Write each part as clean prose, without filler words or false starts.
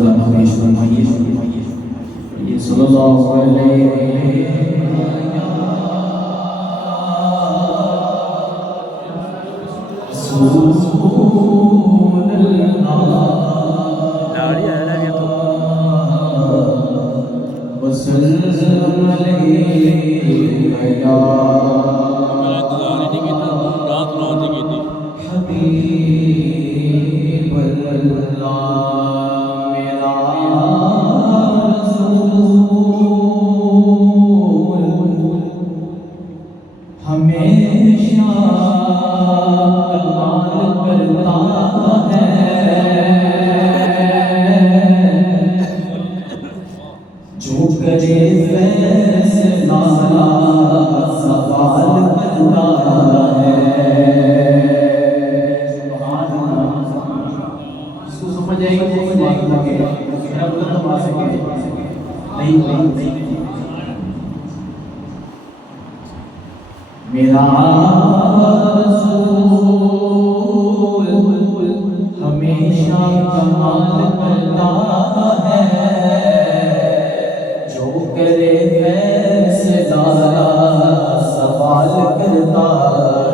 علامہ پیش فرمائیے صلی اللہ علیہ رسول اللہ وسلم علیہ حبیب اللہ میرا رسول ہمیشہ کمال کرتا ہے جو کرے فیصلہ سوال کرتا ہے میرا رسول ہمیشہ کمال کرتا ہے جو کرے فیصلہ سوال کرتا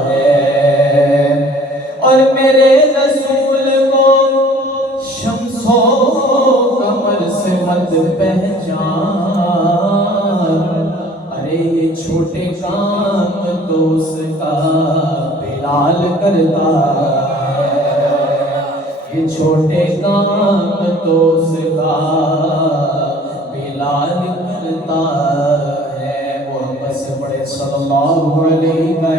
ہے اور میرے رسول کو شمس و قمر سے مت پہچان ارے یہ چھوٹے کام تو اس کا بلال کرتا ہے یہ چھوٹے کام تو اس کا بلال کرتا ہے محمد سے بڑے صلی اللہ علیہ وسلم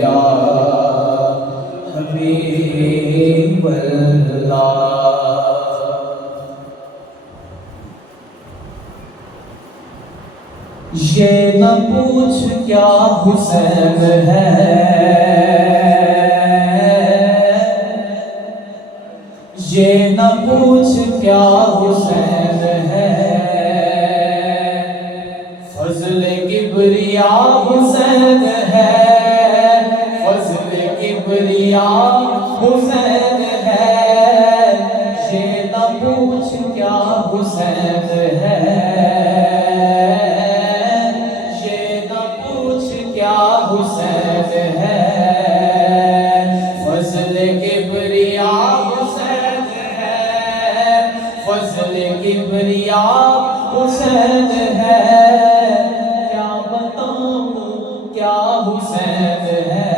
یا حبیب اللہ یہ نہ پوچھ کیا حسین ہے یہ نہ پوچھ کیا حسین ہے فضل کبریا حسین ہے فضل کبریا حسین ہے یہ نہ پوچھ کیا حسین ہے حسین ہے فضل کبریا حسین ہے فضل کبریا حسین ہے کیا بتاؤں کیا حسین ہے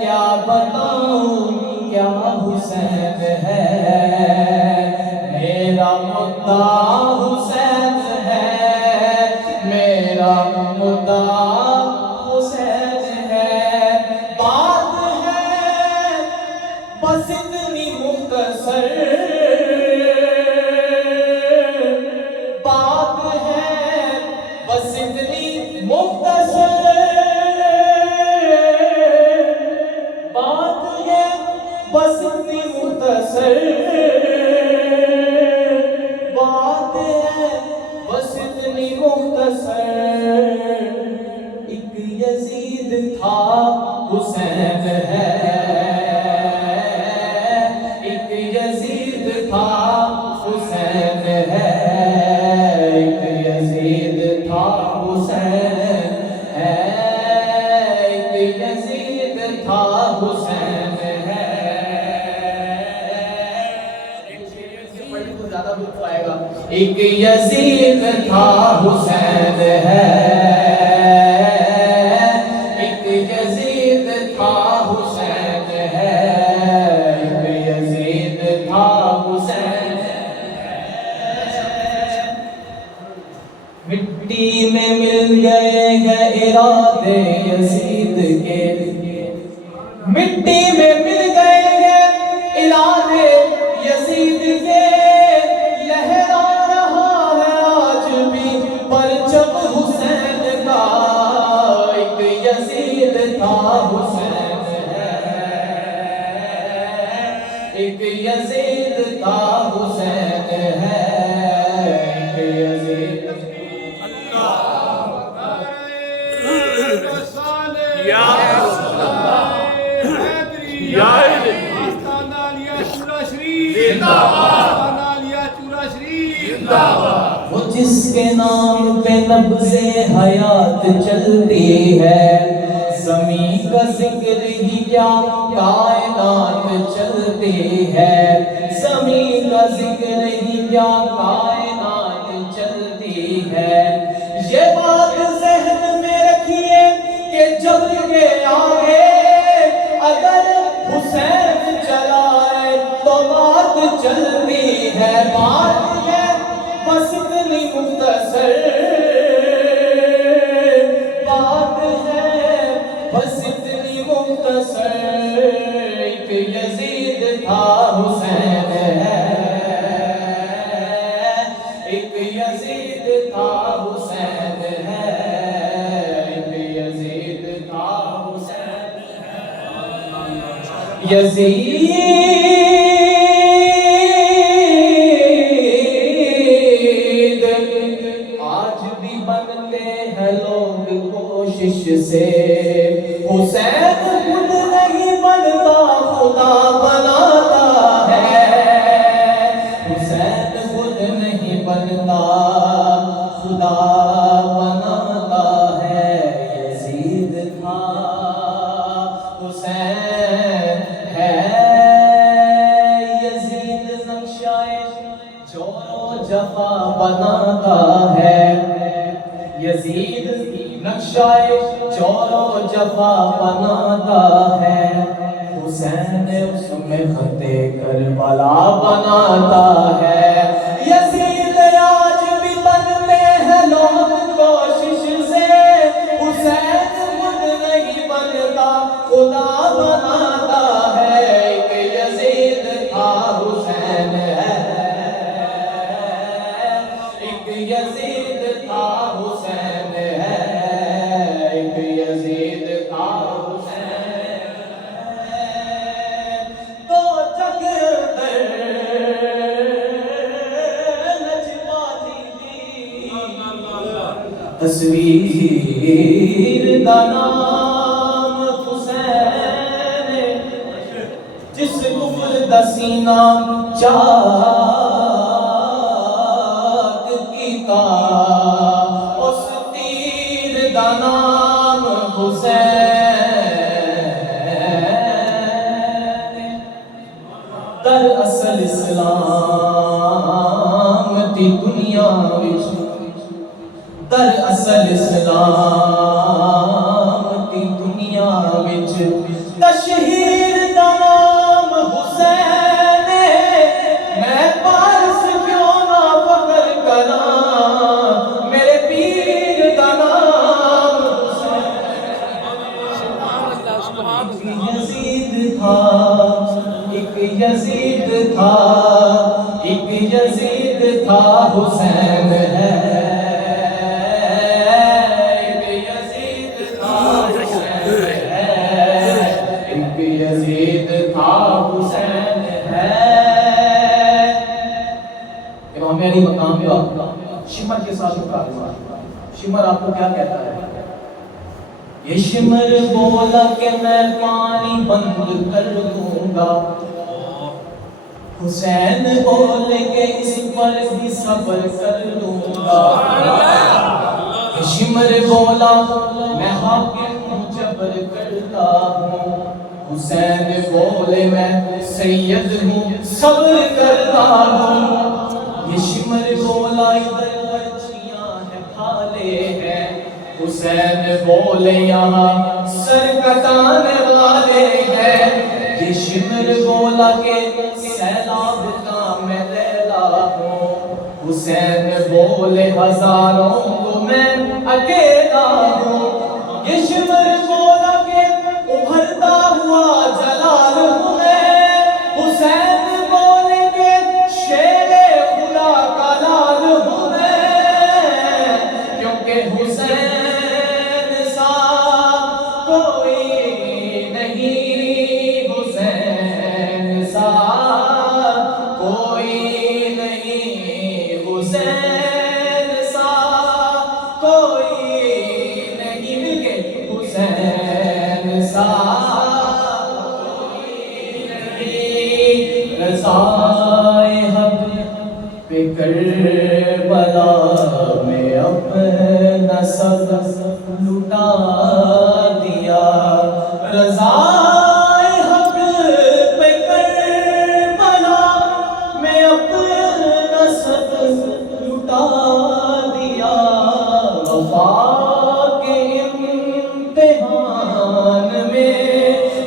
کیا بتاؤں کیا حسین ہے میرا مدعا حسین ہے میرا مدعا حسین ہے بات ہے بس اتنی مختصر بات ہے بس اتنی مختصر بات ہے بس اتنی مختصر بات ہے بس اتنی مختصر ایک یزید تھا حسین ہے ایک یزید تھا حسین ہے ایک یزید تھا حسین ہے ایک یزید تھا حسین ہے ایک یزید تھا حسین ہے ایک یزید تھا حسین ہے ایک یزید تھا حسین مٹی میں مل گئے ہیں ارادے یزید کے مٹی میں مل گئے ہیں ارادے یزید کے ایک یزید تھا حسین ہے ایک یزید وہ جس کے نام پہ نبض حیات چلتی ہے، زمین کا ذکر ہی کیا کائنات چلتی ہے، زمین کا ذکر ہی کیا کائنات چلتی ہے۔ یہ بات ذہن میں رکھیے کہ جب کے آگے اگر حسین چلائے تو بات چلتی ہے، بات ہے بس اتنی مختصر، بات ہے بس اتنی مختصر، ایک یزید تھا حسین ہے، ایک یزید تھا حسین ہے، ایک یزید تھا حسین ہے، یزید سے حسین خود نہیں بنتا خدا بناتا ہے، حسین خود نہیں بنتا خدا بناتا ہے، یزید تھا حسین ہے، یزید نقشہ جور و جفا بناتا ہے، یزید نقشہ جور و جفا بناتا ہے، حسین اس میں خط کربلا بناتا ہے، یزید آج بھی بنتے ہیں لوگ کوشش سے، حسین خود نہیں بنتا خدا بناتا ہے، ایک یزید تھا حسین ہے، ایک یزید تھا حسین ہے، ایک یزید تھا حسین ہے، تو جگ در نجواتی دی تصویر دا نام حسین، جس کفر دا سینہ چاک کیتا، اس تیر دا نام حسین، دراصل اسلام دی دنیا وچ، دراصل اسلام دی دنیا وچ تشہیر دا نام حسین، میں پارس کیوں نہ فخر کراں، میرے پیر دا نام حسین، یزید تھا ایک یزید تھا، ایک یزید تھا حسین ہے، ایک یزید تھا حسین ہے، ایک یزید تھا حسین ہے۔ امام علی مقام پہ شمر کے ساتھ مقابلہ، شمر آپ کو کیا کہتا ہے؟ یہ شمر بولا کہ میں پانی بند کر دوں گا، حسین بولے کہ اس پر بھی صبر کر لوں گا، یہ شمر بولا میں حاکم ہوں جبر کرتا ہوں، حسین بولے میں سید ہوں صبر کرتا ہوں، یہ شمر بولا ادھر پرچیاں ہیں بھالے ہیں، حسین بولے یہاں سر کٹانے والے ہیں، یہ شمر بولا کہ سیلاب کا میں لیلا ہوں، حسین بولے ہزاروں کو میں اکیلا ہوں، یہ شمر بولا کہ ابھرتا ہوا جلال ہوں میں، حسین بولے کہ شیر خدا کا لال ہوں میں، کیونکہ حسین حسین کربلا میں اپنا سب لٹا دیا، رضا حق پہ کربلا میں اپنا سب لٹا دیا، وفا کے امتحان میں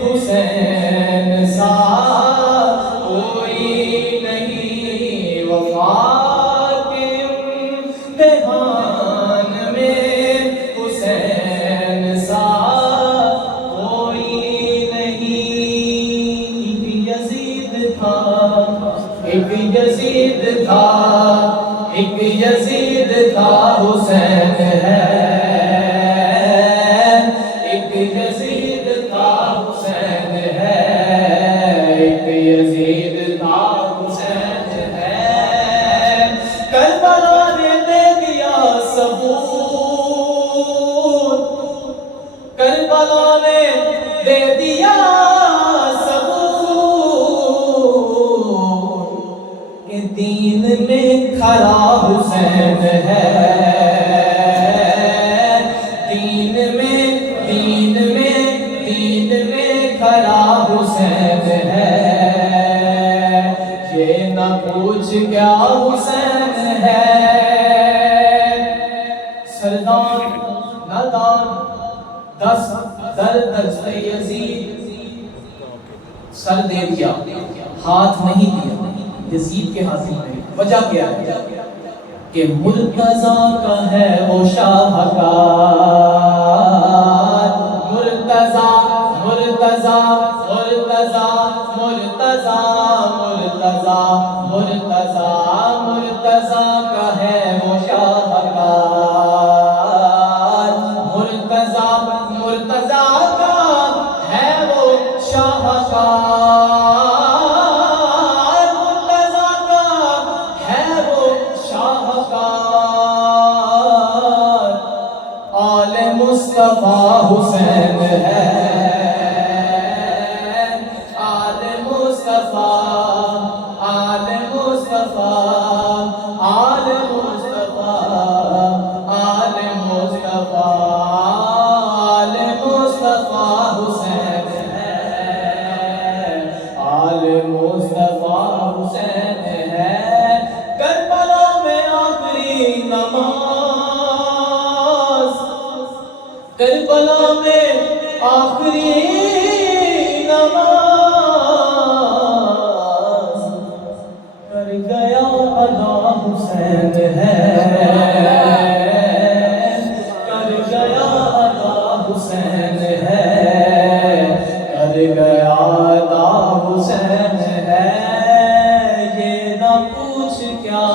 حسین سا کوئی نہیں، وفا کے امتحان میں حسین سا کوئی نہیں۔ ایک یزید تھا، ایک یزید تھا، ایک یزید تھا حسین ہے، ایک یزید تھا حسین ہے، ایک یزید تھا حسین ہے، کربلا نے دے دیا ثبوت، کربلا نے دے دیا ثبوت کہ دین میں کھڑا حسین ہے، دین میں کھڑا حسین ہے، یہ نہ پوچھ کیا حسین ہے، سردار نادان دست یزید سر دے دیا، ہاتھ نہیں دیا، یزید کے ہاتھ نہیں دیا، وجہ کیا ہے کہ مرتضیٰ کا ہے وہ شاہکار، مرتضیٰ مرتضیٰ مرتضیٰ مرتضیٰ مرتضیٰ مرتضیٰ مرتضیٰ کا ہے وہ شاہکار، مرتضیٰ مرتضیٰ کا ہے وہ شاہکار، مرتضیٰ کا ہے وہ شاہکار، آل مصطفیٰ حسین ہے، آل مصطفیٰ، آل مصطفیٰ، آل مصطفیٰ، آل مصطفیٰ، آل مصطفیٰ حسین ہے، آل مصطفیٰ حسین ہے، کربلا میں آخری نماز، کربلا میں آخری نماز کر گیا ادا حسین ہے، کر گیا ادا حسین ہے، کر گیا ادا حسین ہے، یہ نہ پوچھ کیا